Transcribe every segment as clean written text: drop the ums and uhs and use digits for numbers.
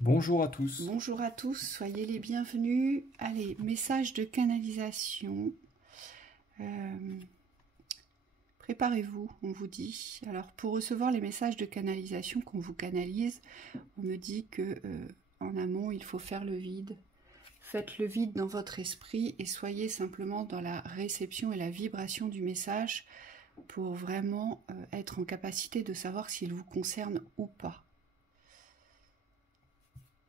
Bonjour à tous. Bonjour à tous, soyez les bienvenus. Allez, message de canalisation. Préparez-vous, on vous dit. Alors, pour recevoir les messages de canalisation qu'on vous canalise, on me dit que en amont, il faut faire le vide. Faites le vide dans votre esprit et soyez simplement dans la réception et la vibration du message pour vraiment être en capacité de savoir s'il vous concerne ou pas.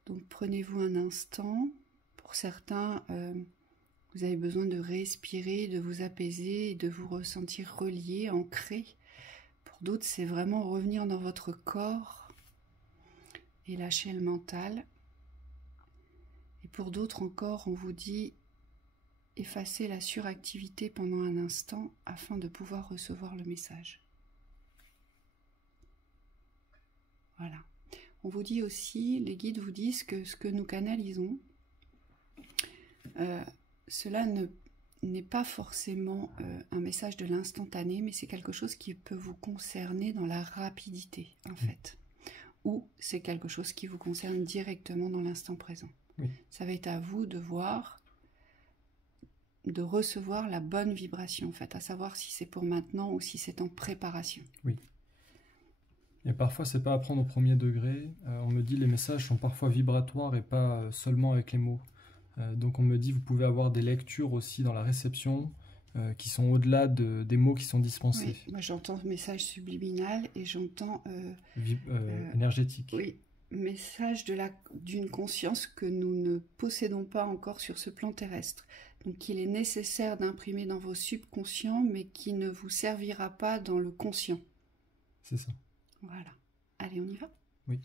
Donc prenez-vous un instant. Pour certains, vous avez besoin de respirer, de vous apaiser et de vous ressentir relié, ancré. Pour d'autres, c'est vraiment revenir dans votre corps et lâcher le mental. Et pour d'autres encore, on vous dit effacer la suractivité pendant un instant afin de pouvoir recevoir le message. Voilà. On vous dit aussi, les guides vous disent que ce que nous canalisons, cela n'est pas forcément un message de l'instantané, mais c'est quelque chose qui peut vous concerner dans la rapidité, en fait. Ou c'est quelque chose qui vous concerne directement dans l'instant présent. Oui. Ça va être à vous de voir, de recevoir la bonne vibration, en fait, à savoir si c'est pour maintenant ou si c'est en préparation. Oui. Et parfois, c'est pas à prendre au premier degré. On me dit les messages sont parfois vibratoires et pas seulement avec les mots. Donc on me dit vous pouvez avoir des lectures aussi dans la réception qui sont au-delà des mots qui sont dispensés. Oui, moi j'entends message subliminal et j'entends... énergétique. Oui, message d'une conscience que nous ne possédons pas encore sur ce plan terrestre. Donc il est nécessaire d'imprimer dans vos subconscients, mais qui ne vous servira pas dans le conscient. C'est ça. Voilà. Allez, on y va? Oui.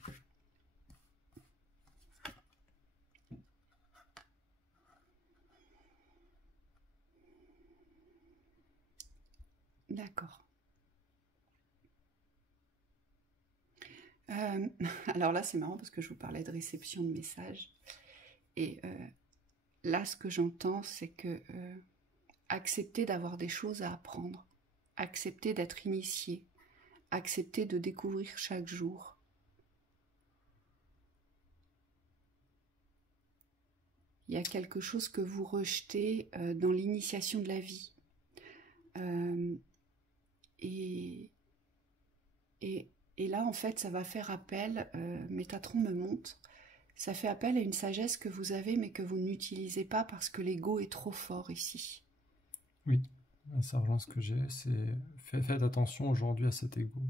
D'accord. Alors là, c'est marrant parce que je vous parlais de réception de messages. Et là, ce que j'entends, c'est que accepter d'avoir des choses à apprendre, accepter d'être initié, accepter de découvrir chaque jour. Il y a quelque chose que vous rejetez dans l'initiation de la vie. Et là, en fait, ça va faire appel, Métatron me montre, ça fait appel à une sagesse que vous avez, mais que vous n'utilisez pas parce que l'ego est trop fort ici. Oui, ça rejoint ce que j'ai, c'est faites attention aujourd'hui à cet ego.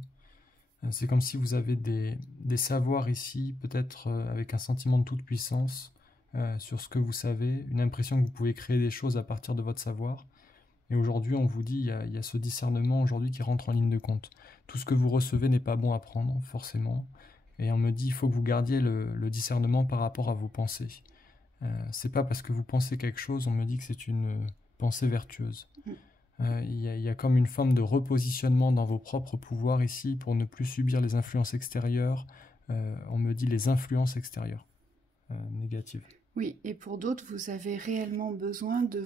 C'est comme si vous avez des savoirs ici, peut-être avec un sentiment de toute puissance sur ce que vous savez, une impression que vous pouvez créer des choses à partir de votre savoir. Et aujourd'hui, on vous dit, il y a ce discernement aujourd'hui qui rentre en ligne de compte. Tout ce que vous recevez n'est pas bon à prendre, forcément. Et on me dit, il faut que vous gardiez le discernement par rapport à vos pensées. C'est pas parce que vous pensez quelque chose, on me dit que c'est une pensée vertueuse. Il y a comme une forme de repositionnement dans vos propres pouvoirs ici pour ne plus subir les influences extérieures. On me dit les influences extérieures négatives. Oui, et pour d'autres, vous avez réellement besoin de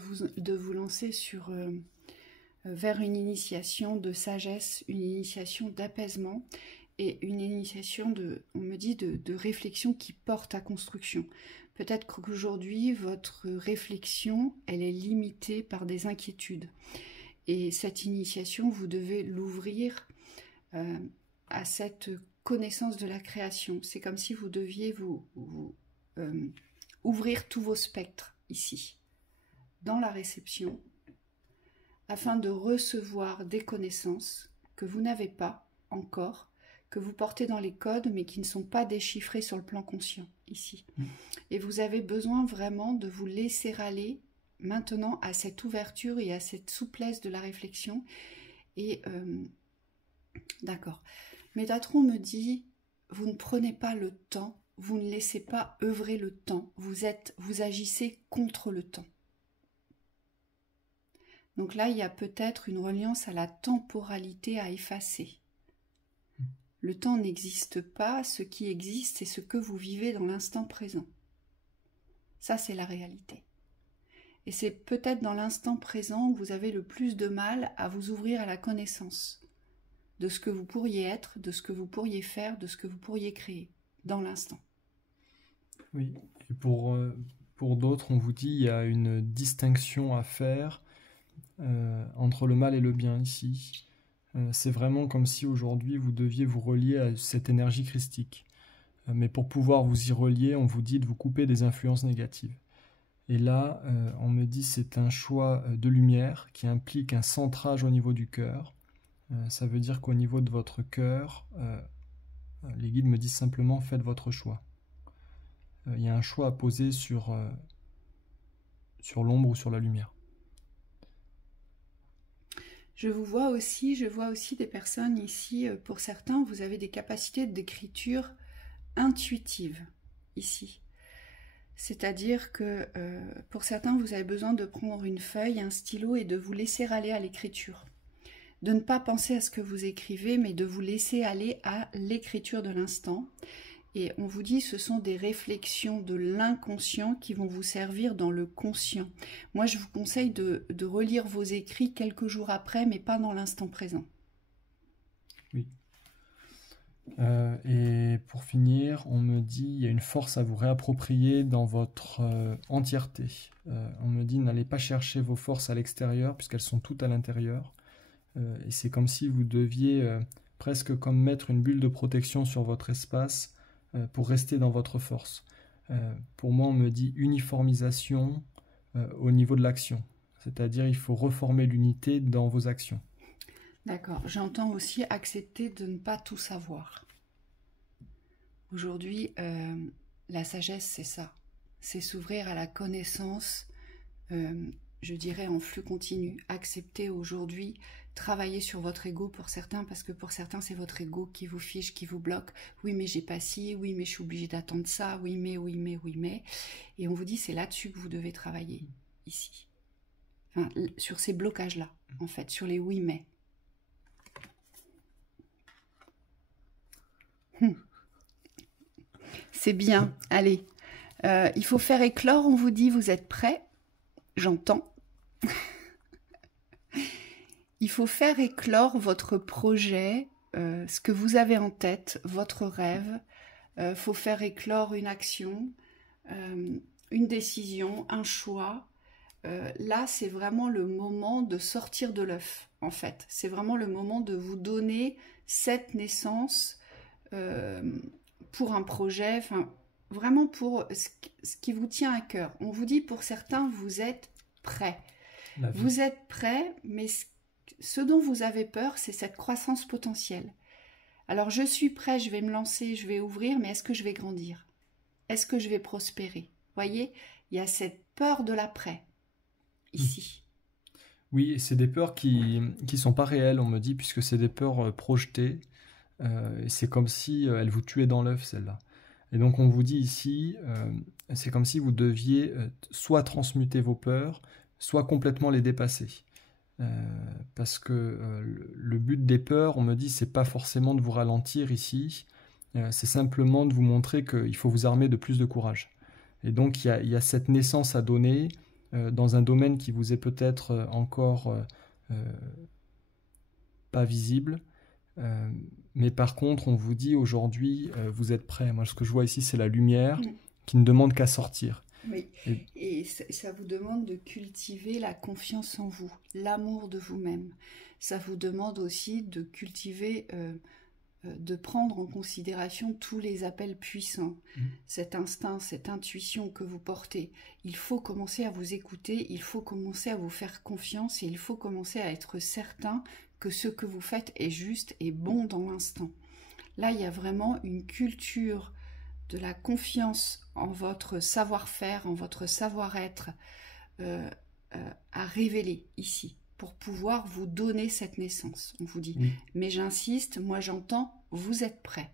vous lancer vers une initiation de sagesse, une initiation d'apaisement et une initiation on me dit, de réflexion qui porte à construction. Peut-être qu'aujourd'hui, votre réflexion, elle est limitée par des inquiétudes. Et cette initiation, vous devez l'ouvrir à cette connaissance de la création. C'est comme si vous deviez ouvrir tous vos spectres ici, dans la réception, afin de recevoir des connaissances que vous n'avez pas encore, que vous portez dans les codes, mais qui ne sont pas déchiffrés sur le plan conscient, ici. Et vous avez besoin vraiment de vous laisser aller maintenant à cette ouverture et à cette souplesse de la réflexion. Et d'accord. Métatron me dit, vous ne prenez pas le temps, vous ne laissez pas œuvrer le temps, vous agissez contre le temps. Donc là, il y a peut-être une reliance à la temporalité à effacer. Le temps n'existe pas, ce qui existe, c'est ce que vous vivez dans l'instant présent. Ça, c'est la réalité. Et c'est peut-être dans l'instant présent que vous avez le plus de mal à vous ouvrir à la connaissance de ce que vous pourriez être, de ce que vous pourriez faire, de ce que vous pourriez créer, dans l'instant. Oui, et pour d'autres, on vous dit il y a une distinction à faire entre le mal et le bien ici. C'est vraiment comme si aujourd'hui vous deviez vous relier à cette énergie christique. Mais pour pouvoir vous y relier, on vous dit de vous couper des influences négatives. Et là, on me dit c'est un choix de lumière qui implique un centrage au niveau du cœur. Ça veut dire qu'au niveau de votre cœur, les guides me disent simplement faites votre choix. Il y a un choix à poser sur l'ombre ou sur la lumière. Je vois aussi des personnes ici, pour certains, vous avez des capacités d'écriture intuitive ici. C'est-à-dire que pour certains, vous avez besoin de prendre une feuille, un stylo et de vous laisser aller à l'écriture. De ne pas penser à ce que vous écrivez, mais de vous laisser aller à l'écriture de l'instant. Et on vous dit, ce sont des réflexions de l'inconscient qui vont vous servir dans le conscient. Moi, je vous conseille de relire vos écrits quelques jours après, mais pas dans l'instant présent. Oui. Et pour finir, on me dit, il y a une force à vous réapproprier dans votre entièreté. On me dit, n'allez pas chercher vos forces à l'extérieur, puisqu'elles sont toutes à l'intérieur. Et c'est comme si vous deviez presque comme mettre une bulle de protection sur votre espace pour rester dans votre force. Pour moi, on me dit uniformisation au niveau de l'action. C'est-à-dire, il faut reformer l'unité dans vos actions. D'accord. J'entends aussi accepter de ne pas tout savoir. Aujourd'hui, la sagesse, c'est ça. C'est s'ouvrir à la connaissance, je dirais en flux continu. Accepter aujourd'hui, travailler sur votre ego pour certains, parce que pour certains, c'est votre ego qui vous fiche, qui vous bloque. Oui, mais j'ai pas ci, oui, mais je suis obligée d'attendre ça, oui, mais, oui, mais, oui, mais. Et on vous dit, c'est là-dessus que vous devez travailler, ici. Enfin, sur ces blocages-là, en fait, sur les oui, mais. C'est bien, allez. Il faut faire éclore, on vous dit, vous êtes prêts? J'entends. Il faut faire éclore votre projet, ce que vous avez en tête, votre rêve. Faut faire éclore une action, une décision, un choix. Là, c'est vraiment le moment de sortir de l'œuf, en fait. C'est vraiment le moment de vous donner cette naissance pour un projet, enfin, vraiment pour ce qui vous tient à cœur. On vous dit, pour certains, vous êtes prêts. Vous êtes prêts, mais ce dont vous avez peur, c'est cette croissance potentielle. Alors, je suis prêt, je vais me lancer, je vais ouvrir, mais est-ce que je vais grandir? Est-ce que je vais prospérer? Vous voyez, il y a cette peur de l'après, ici. Oui, et c'est des peurs qui sont pas réelles, on me dit, puisque c'est des peurs projetées. C'est comme si elles vous tuaient dans l'œuf, celle-là. Et donc, on vous dit ici, c'est comme si vous deviez soit transmuter vos peurs, soit complètement les dépasser. Parce que le but des peurs, on me dit, c'est pas forcément de vous ralentir ici, c'est simplement de vous montrer qu'il faut vous armer de plus de courage. Et donc, il y a cette naissance à donner dans un domaine qui vous est peut-être encore pas visible. Mais par contre, on vous dit aujourd'hui, vous êtes prêts. Moi, ce que je vois ici, c'est la lumière qui ne demande qu'à sortir. Oui, et ça vous demande de cultiver la confiance en vous, l'amour de vous-même. Ça vous demande aussi de cultiver, de prendre en considération tous les appels puissants, cet instinct, cette intuition que vous portez. Il faut commencer à vous écouter, il faut commencer à vous faire confiance et il faut commencer à être certain que ce que vous faites est juste et bon dans l'instant. Là, il y a vraiment une culture de la confiance en votre savoir-faire, en votre savoir-être à révéler ici, pour pouvoir vous donner cette naissance, on vous dit. Mais j'insiste, moi j'entends, vous êtes prêts.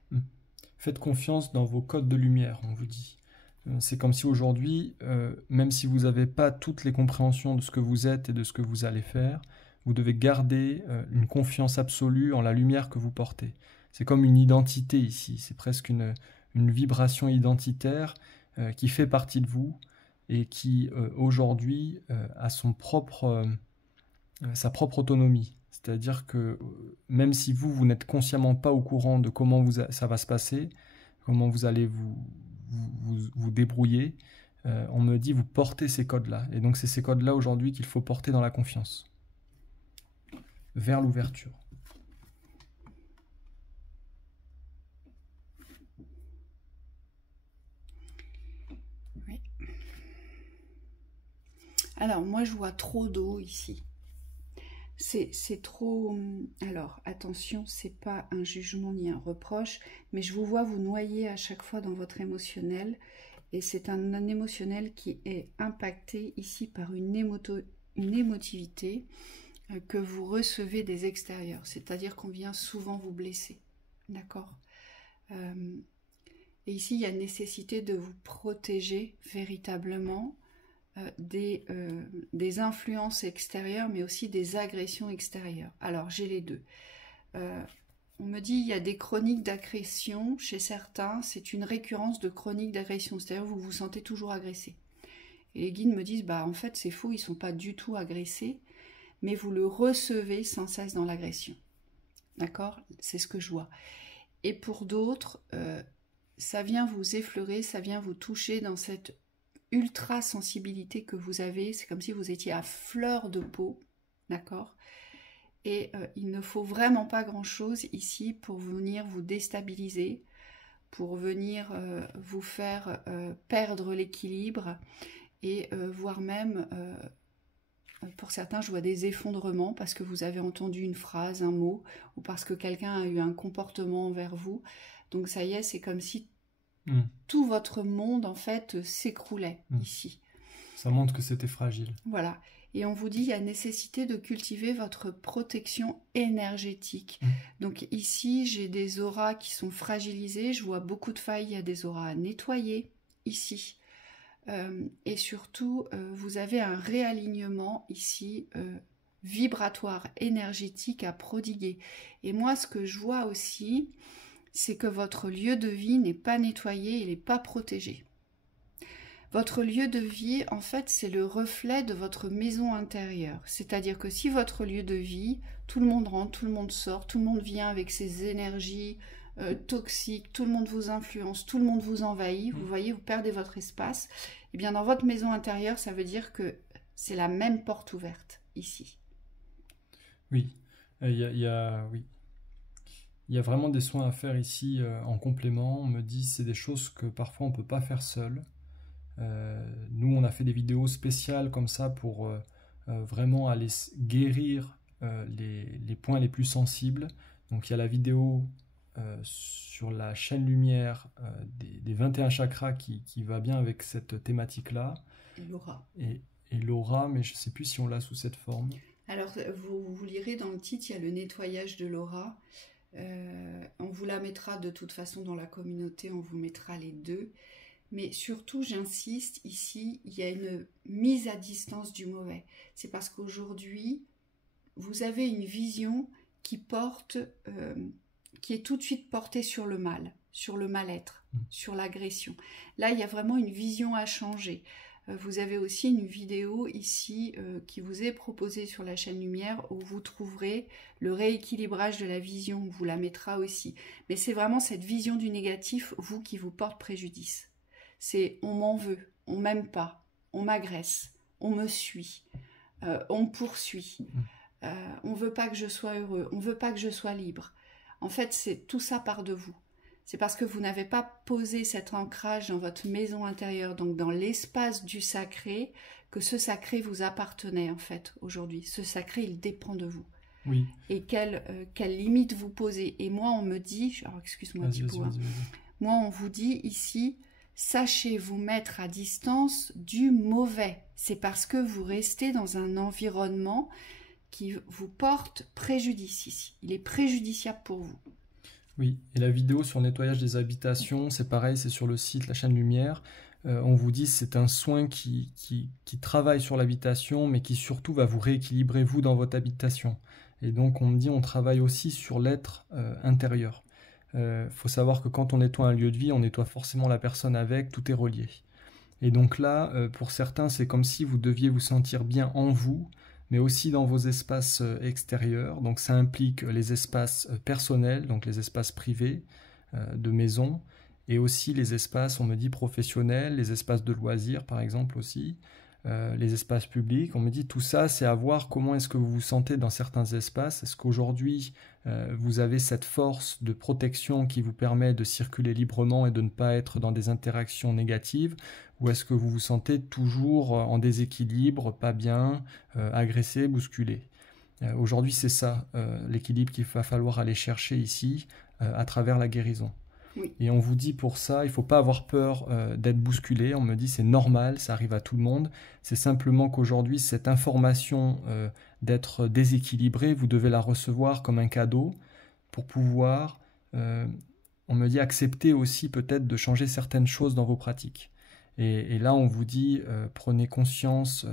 Faites confiance dans vos codes de lumière, on vous dit. C'est comme si aujourd'hui, même si vous n'avez pas toutes les compréhensions de ce que vous êtes et de ce que vous allez faire, vous devez garder une confiance absolue en la lumière que vous portez. C'est comme une identité ici, c'est presque une vibration identitaire qui fait partie de vous et qui aujourd'hui a sa propre autonomie. C'est-à-dire que même si vous n'êtes consciemment pas au courant de comment ça va se passer, comment vous allez vous vous débrouillez, on me dit vous portez ces codes-là. Et donc c'est ces codes-là aujourd'hui qu'il faut porter dans la confiance, vers l'ouverture. Oui. Alors moi je vois trop d'eau ici. C'est trop... Alors, attention, c'est pas un jugement ni un reproche, mais je vous vois vous noyer à chaque fois dans votre émotionnel, et c'est un émotionnel qui est impacté ici par une émotivité que vous recevez des extérieurs, c'est-à-dire qu'on vient souvent vous blesser, d'accord? Et ici, il y a nécessité de vous protéger véritablement des influences extérieures, mais aussi des agressions extérieures. Alors, j'ai les deux. On me dit il y a des chroniques d'agression chez certains, c'est une récurrence de chroniques d'agression, c'est-à-dire vous vous sentez toujours agressé. Et les guides me disent, bah en fait c'est faux, ils ne sont pas du tout agressés, mais vous le recevez sans cesse dans l'agression. D'accord? C'est ce que je vois. Et pour d'autres, ça vient vous effleurer, ça vient vous toucher dans cette ultra sensibilité que vous avez, c'est comme si vous étiez à fleur de peau, d'accord? Et il ne faut vraiment pas grand-chose ici pour venir vous déstabiliser, pour venir vous faire perdre l'équilibre, et voire même, pour certains, je vois des effondrements parce que vous avez entendu une phrase, un mot, ou parce que quelqu'un a eu un comportement envers vous. Donc ça y est, c'est comme si tout votre monde, en fait, s'écroulait ici. Ça montre que c'était fragile. Voilà. Et on vous dit, il y a nécessité de cultiver votre protection énergétique. Donc ici, j'ai des auras qui sont fragilisées. Je vois beaucoup de failles. Il y a des auras à nettoyer ici. Et surtout, vous avez un réalignement ici, vibratoire, énergétique à prodiguer. Et moi, ce que je vois aussi, c'est que votre lieu de vie n'est pas nettoyé, il n'est pas protégé. Votre lieu de vie, en fait, c'est le reflet de votre maison intérieure. C'est-à-dire que si votre lieu de vie, tout le monde rentre, tout le monde sort, tout le monde vient avec ses énergies toxiques, tout le monde vous influence, tout le monde vous envahit, vous voyez, vous perdez votre espace, et bien dans votre maison intérieure, ça veut dire que c'est la même porte ouverte, ici. Oui, il y a vraiment des soins à faire ici en complément. On me dit c'est des choses que parfois on ne peut pas faire seul. Nous, on a fait des vidéos spéciales comme ça pour vraiment aller guérir les points les plus sensibles. Donc il y a la vidéo sur la chaîne lumière des 21 chakras qui va bien avec cette thématique-là. L'aura. Et l'aura, mais je ne sais plus si on l'a sous cette forme. Alors, vous lirez dans le titre, il y a le nettoyage de l'aura. On vous la mettra de toute façon dans la communauté, on vous mettra les deux. Mais surtout, j'insiste, ici, il y a une mise à distance du mauvais. C'est parce qu'aujourd'hui, vous avez une vision qui est tout de suite portée sur le mal, sur le mal-être, sur l'agression. Là, il y a vraiment une vision à changer. Vous avez aussi une vidéo ici qui vous est proposée sur la chaîne Lumière où vous trouverez le rééquilibrage de la vision, on vous la mettra aussi. Mais c'est vraiment cette vision du négatif, vous, qui vous porte préjudice. C'est on m'en veut, on m'aime pas, on m'agresse, on me suit, on me poursuit, on veut pas que je sois heureux, on veut pas que je sois libre. En fait, c'est tout ça part de vous. C'est parce que vous n'avez pas posé cet ancrage dans votre maison intérieure, donc dans l'espace du sacré, que ce sacré vous appartenait en fait aujourd'hui. Ce sacré, il dépend de vous. Oui. Et quelle limite vous posez. Et moi, on me dit, alors excuse-moi Thibaut, moi on vous dit ici, sachez vous mettre à distance du mauvais. C'est parce que vous restez dans un environnement qui vous porte préjudice ici. Il est préjudiciable pour vous. Oui, et la vidéo sur le nettoyage des habitations, c'est pareil, c'est sur le site La Chaîne Lumière. On vous dit c'est un soin qui travaille sur l'habitation, mais qui surtout va vous rééquilibrer vous dans votre habitation. Et donc on me dit on travaille aussi sur l'être intérieur. Faut savoir que quand on nettoie un lieu de vie, on nettoie forcément la personne avec, tout est relié. Et donc là, pour certains, c'est comme si vous deviez vous sentir bien en vous, mais aussi dans vos espaces extérieurs. Donc ça implique les espaces personnels, donc les espaces privés de maison, et aussi les espaces, on me dit, professionnels, les espaces de loisirs par exemple aussi, les espaces publics. On me dit tout ça, c'est à voir comment est-ce que vous vous sentez dans certains espaces. Est-ce qu'aujourd'hui, vous avez cette force de protection qui vous permet de circuler librement et de ne pas être dans des interactions négatives, ou est-ce que vous vous sentez toujours en déséquilibre, pas bien, agressé, bousculé? Aujourd'hui, c'est ça, l'équilibre qu'il va falloir aller chercher ici, à travers la guérison. Oui. Et on vous dit pour ça, il ne faut pas avoir peur d'être bousculé. On me dit c'est normal, ça arrive à tout le monde. C'est simplement qu'aujourd'hui, cette information d'être déséquilibré, vous devez la recevoir comme un cadeau pour pouvoir, on me dit, accepter aussi peut-être de changer certaines choses dans vos pratiques. Et là, on vous dit, prenez conscience,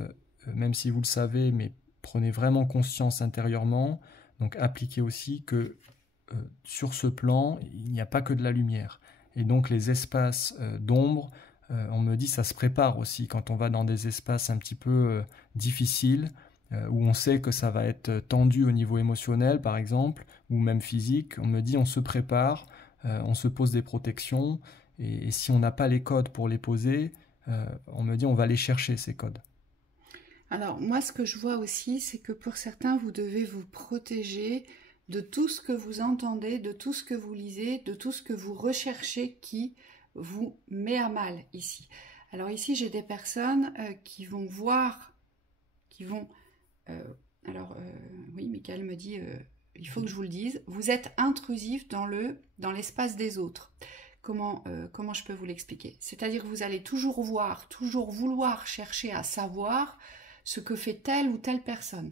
même si vous le savez, mais prenez vraiment conscience intérieurement. Donc appliquez aussi que sur ce plan, il n'y a pas que de la lumière. Et donc les espaces d'ombre, on me dit ça se prépare aussi quand on va dans des espaces un petit peu difficiles, où on sait que ça va être tendu au niveau émotionnel par exemple, ou même physique. On me dit on se prépare, on se pose des protections, et si on n'a pas les codes pour les poser, on me dit on va aller chercher ces codes. Alors moi ce que je vois aussi, c'est que pour certains vous devez vous protéger de tout ce que vous entendez, de tout ce que vous lisez, de tout ce que vous recherchez qui vous met à mal ici. Alors ici, j'ai des personnes qui vont voir, qui vont... oui, Michael me dit, il faut que je vous le dise, vous êtes intrusif dans l'espace des autres. Comment je peux vous l'expliquer? C'est-à-dire que vous allez toujours voir, toujours vouloir chercher à savoir ce que fait telle ou telle personne.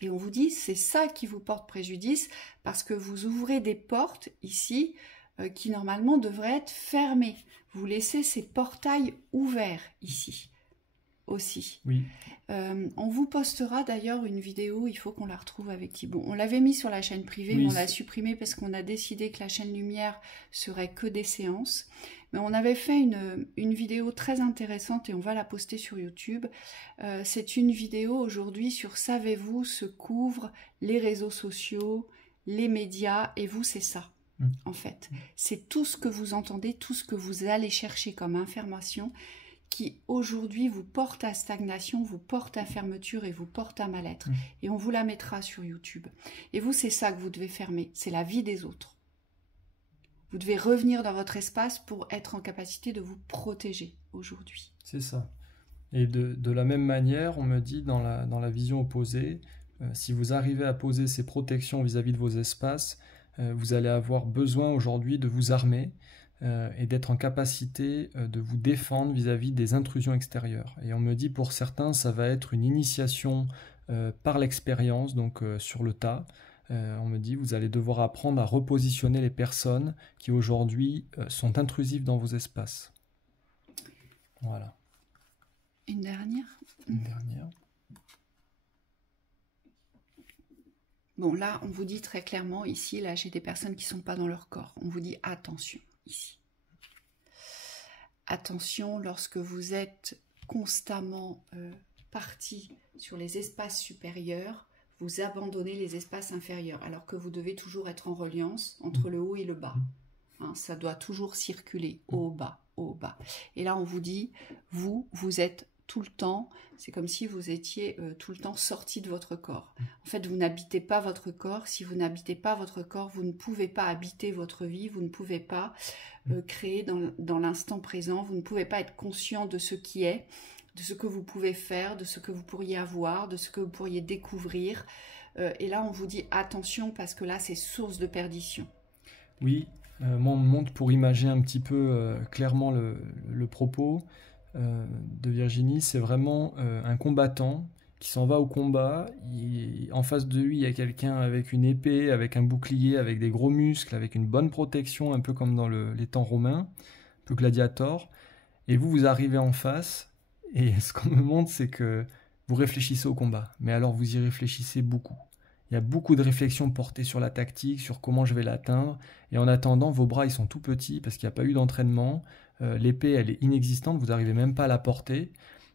Et on vous dit, c'est ça qui vous porte préjudice parce que vous ouvrez des portes ici qui normalement devraient être fermées. Vous laissez ces portails ouverts ici aussi. Oui. On vous postera d'ailleurs une vidéo, il faut qu'on la retrouve avec Thibaut. On l'avait mis sur la chaîne privée, oui, mais on l'a supprimée parce qu'on a décidé que la chaîne Lumière serait que des séances. Mais on avait fait une vidéo très intéressante et on va la poster sur YouTube. C'est une vidéo aujourd'hui sur savez-vous ce qu'ouvrent les réseaux sociaux, les médias, et vous c'est ça. En fait, c'est tout ce que vous entendez, tout ce que vous allez chercher comme information qui aujourd'hui vous porte à stagnation, vous porte à fermeture et vous porte à mal-être. Et on vous la mettra sur YouTube. Et vous, c'est ça que vous devez fermer, c'est la vie des autres. Vous devez revenir dans votre espace pour être en capacité de vous protéger aujourd'hui. C'est ça. Et de la même manière, on me dit dans la vision opposée, si vous arrivez à poser ces protections vis-à-vis de vos espaces, vous allez avoir besoin aujourd'hui de vous armer et d'être en capacité de vous défendre vis-à-vis des intrusions extérieures. Et on me dit pour certains, ça va être une initiation par l'expérience, donc sur le tas. On me dit vous allez devoir apprendre à repositionner les personnes qui aujourd'hui sont intrusives dans vos espaces. Voilà. Une dernière. Une dernière. Bon, là, on vous dit très clairement, ici, là, j'ai des personnes qui ne sont pas dans leur corps. On vous dit attention, ici. Attention, lorsque vous êtes constamment parti sur les espaces supérieurs, vous abandonnez les espaces inférieurs, alors que vous devez toujours être en reliance entre le haut et le bas. Hein, ça doit toujours circuler, haut, bas, haut, bas. Et là, on vous dit, vous êtes tout le temps, c'est comme si vous étiez tout le temps sorti de votre corps. En fait, vous n'habitez pas votre corps. Si vous n'habitez pas votre corps, vous ne pouvez pas habiter votre vie, vous ne pouvez pas créer dans l'instant présent, vous ne pouvez pas être conscient de ce qui est, de ce que vous pouvez faire, de ce que vous pourriez avoir, de ce que vous pourriez découvrir. Et là, on vous dit attention parce que là, c'est source de perdition. Oui, moi, on me montre pour imaginer un petit peu clairement le propos de Virginie, c'est vraiment un combattant qui s'en va au combat. En face de lui, il y a quelqu'un avec une épée, avec un bouclier, avec des gros muscles, avec une bonne protection, un peu comme dans les temps romains, un peu gladiator. Et vous arrivez en face, et ce qu'on me montre, c'est que vous réfléchissez au combat. Mais alors, vous y réfléchissez beaucoup. Il y a beaucoup de réflexions portées sur la tactique, sur comment je vais l'atteindre. Et en attendant, vos bras, ils sont tout petits parce qu'il n'y a pas eu d'entraînement. L'épée, elle est inexistante, vous n'arrivez même pas à la porter.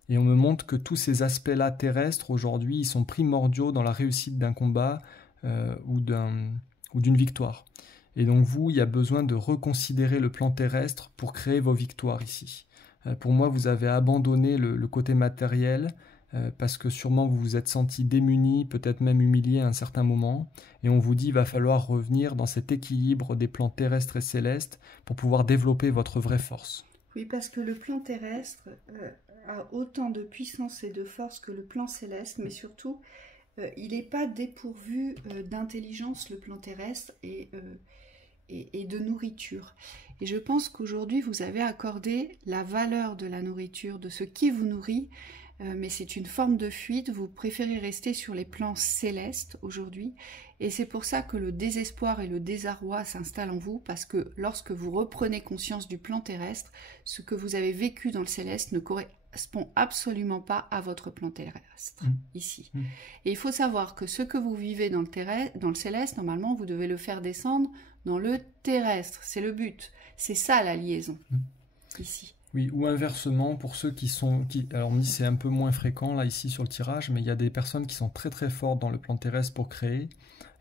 Et on me montre que tous ces aspects-là terrestres, aujourd'hui, ils sont primordiaux dans la réussite d'un combat ou d'une victoire. Et donc vous, il y a besoin de reconsidérer le plan terrestre pour créer vos victoires ici. Pour moi, vous avez abandonné le côté matériel parce que sûrement vous vous êtes senti démuni, peut-être même humilié à un certain moment. Et on vous dit qu'il va falloir revenir dans cet équilibre des plans terrestres et célestes pour pouvoir développer votre vraie force. Oui, parce que le plan terrestre a autant de puissance et de force que le plan céleste, mais surtout, il n'est pas dépourvu d'intelligence, le plan terrestre, et de nourriture. Et je pense qu'aujourd'hui, vous avez accordé la valeur de la nourriture, de ce qui vous nourrit, mais c'est une forme de fuite. Vous préférez rester sur les plans célestes aujourd'hui, et c'est pour ça que le désespoir et le désarroi s'installent en vous, parce que lorsque vous reprenez conscience du plan terrestre, ce que vous avez vécu dans le céleste ne correspond absolument pas à votre plan terrestre, ici. Et il faut savoir que ce que vous vivez dans le céleste, normalement, vous devez le faire descendre dans le terrestre. C'est le but. C'est ça la liaison, ici. Oui, ou inversement, pour ceux alors on me dit c'est un peu moins fréquent là ici sur le tirage, mais il y a des personnes qui sont très très fortes dans le plan terrestre pour créer,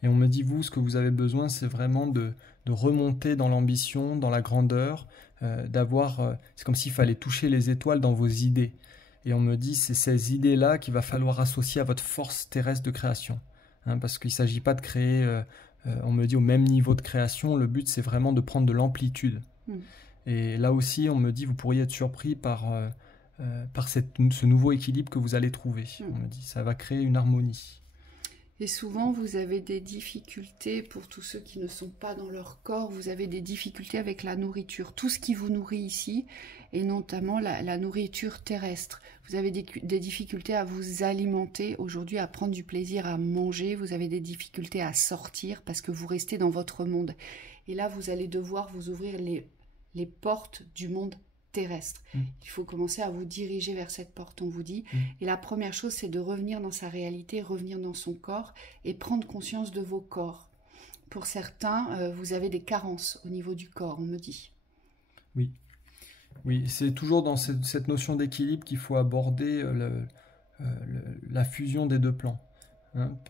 et on me dit vous, ce que vous avez besoin, c'est vraiment de remonter dans l'ambition, dans la grandeur, c'est comme s'il fallait toucher les étoiles dans vos idées, et on me dit c'est ces idées-là qu'il va falloir associer à votre force terrestre de création, parce qu'il ne s'agit pas de créer, on me dit au même niveau de création, le but c'est vraiment de prendre de l'amplitude. Et là aussi, on me dit, vous pourriez être surpris par ce nouveau équilibre que vous allez trouver. On me dit, ça va créer une harmonie. Et souvent, vous avez des difficultés, pour tous ceux qui ne sont pas dans leur corps, vous avez des difficultés avec la nourriture. Tout ce qui vous nourrit ici, et notamment la nourriture terrestre. Vous avez des difficultés à vous alimenter aujourd'hui, à prendre du plaisir à manger. Vous avez des difficultés à sortir parce que vous restez dans votre monde. Et là, vous allez devoir vous ouvrir les portes du monde terrestre. Il faut commencer à vous diriger vers cette porte, on vous dit. Et la première chose, c'est de revenir dans sa réalité, revenir dans son corps et prendre conscience de vos corps. Pour certains, vous avez des carences au niveau du corps, on me dit. Oui, c'est toujours dans cette notion d'équilibre qu'il faut aborder la fusion des deux plans.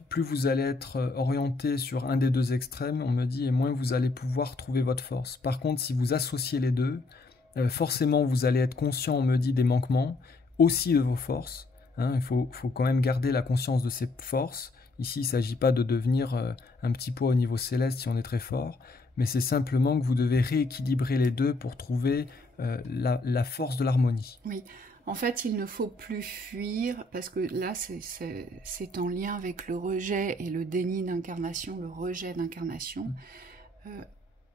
Plus vous allez être orienté sur un des deux extrêmes, on me dit, et moins vous allez pouvoir trouver votre force. Par contre, si vous associez les deux, forcément vous allez être conscient, on me dit, des manquements, aussi de vos forces. Il faut quand même garder la conscience de ces forces. Ici, il ne s'agit pas de devenir un petit poids au niveau céleste si on est très fort, mais c'est simplement que vous devez rééquilibrer les deux pour trouver la force de l'harmonie. Oui. En fait, il ne faut plus fuir, parce que là, c'est en lien avec le rejet et le déni d'incarnation, le rejet d'incarnation.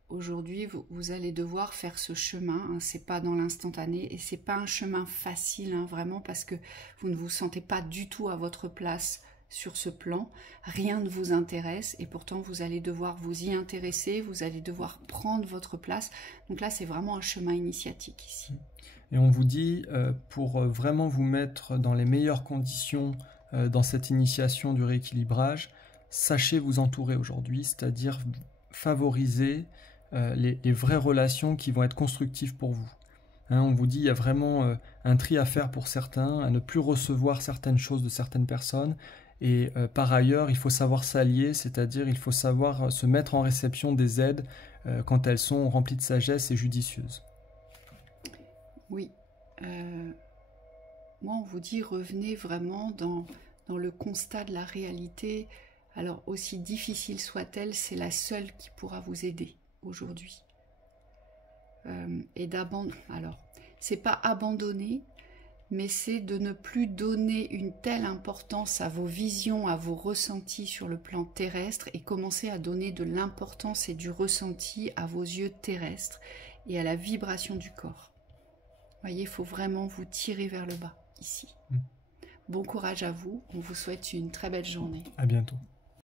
Aujourd'hui, vous allez devoir faire ce chemin, c'est pas dans l'instantané, et c'est pas un chemin facile, vraiment, parce que vous ne vous sentez pas du tout à votre place sur ce plan, rien ne vous intéresse, et pourtant vous allez devoir vous y intéresser, vous allez devoir prendre votre place. Donc là, c'est vraiment un chemin initiatique ici. Et on vous dit, pour vraiment vous mettre dans les meilleures conditions dans cette initiation du rééquilibrage, sachez vous entourer aujourd'hui, c'est-à-dire favoriser les vraies relations qui vont être constructives pour vous. On vous dit, il y a vraiment un tri à faire pour certains, à ne plus recevoir certaines choses de certaines personnes, et par ailleurs, il faut savoir s'allier, c'est-à-dire il faut savoir se mettre en réception des aides quand elles sont remplies de sagesse et judicieuses. Oui, moi on vous dit revenez vraiment dans le constat de la réalité. Alors aussi difficile soit-elle, c'est la seule qui pourra vous aider aujourd'hui. Et d'abandonner, alors c'est pas abandonner, mais c'est de ne plus donner une telle importance à vos visions, à vos ressentis sur le plan terrestre, et commencer à donner de l'importance et du ressenti à vos yeux terrestres et à la vibration du corps. Voyez, il faut vraiment vous tirer vers le bas, ici. Bon courage à vous, on vous souhaite une très belle journée. À bientôt.